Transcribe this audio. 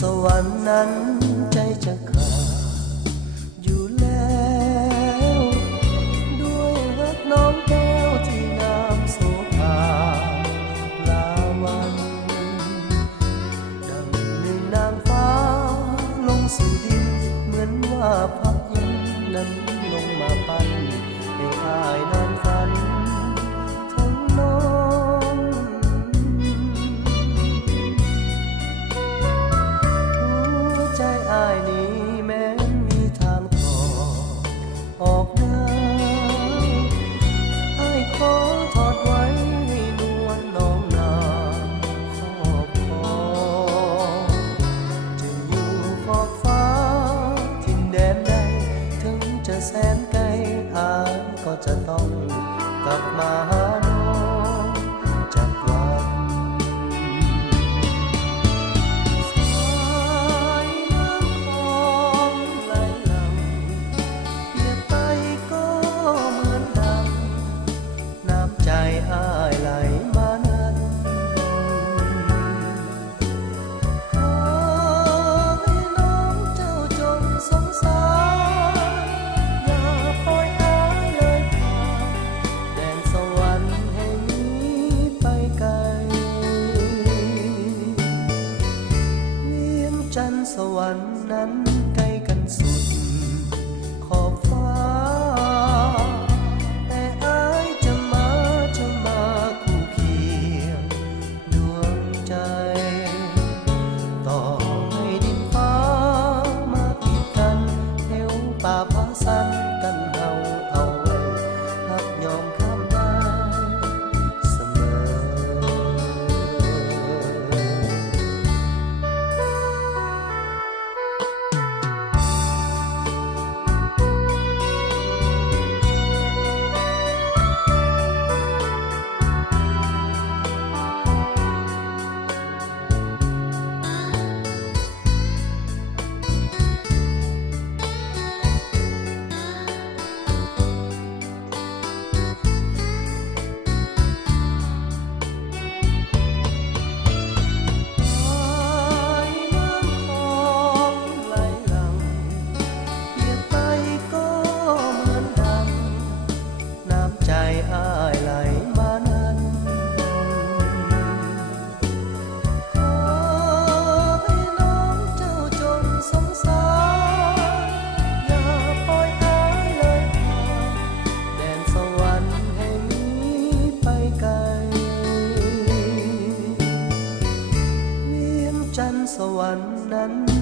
สวรรค์นั้นใจจะขาดอยู่แล้วด้วยรักน้องแก้วที่งามโสภาลาวันดังหนึ่งนางฟ้าลงสู่ดินเหมือนว่าพระอินทร์นั้นลงมาปั้นให้อายนอนฝันทั้งน้องใจอายนี้แม้มีทางต่อออกได้อายขอทอดไว้ให้นวลน้องนาขอบคอจะอยู่ขอบฟ้าถิ่นแดนใดถึงจะแสนไกลอายก็จะต้องกลับมาหาน้องจากวันใจอ้ายไหลมานั้นขอให้น้องเจ้าจงสงสารอย่าปล่อยอ้ายเลยผ่านแดนสวรรค์แห่งนี้ไปไกลเวียงจันทร์สวรรค์นั้นใกล้กันสุดขอบฟ้าป่าพาสันกันเฮาเอาไว้หักยอมข้ามได้เสมอใจอ้ายไหลมานั้นขอให้น้องเจ้าจงสงสารอย่าปล่อยอ้ายเลยผ่านแดนสวรรค์แห่งนี้ไปไกลเวียงจันทร์สวรรค์นั้น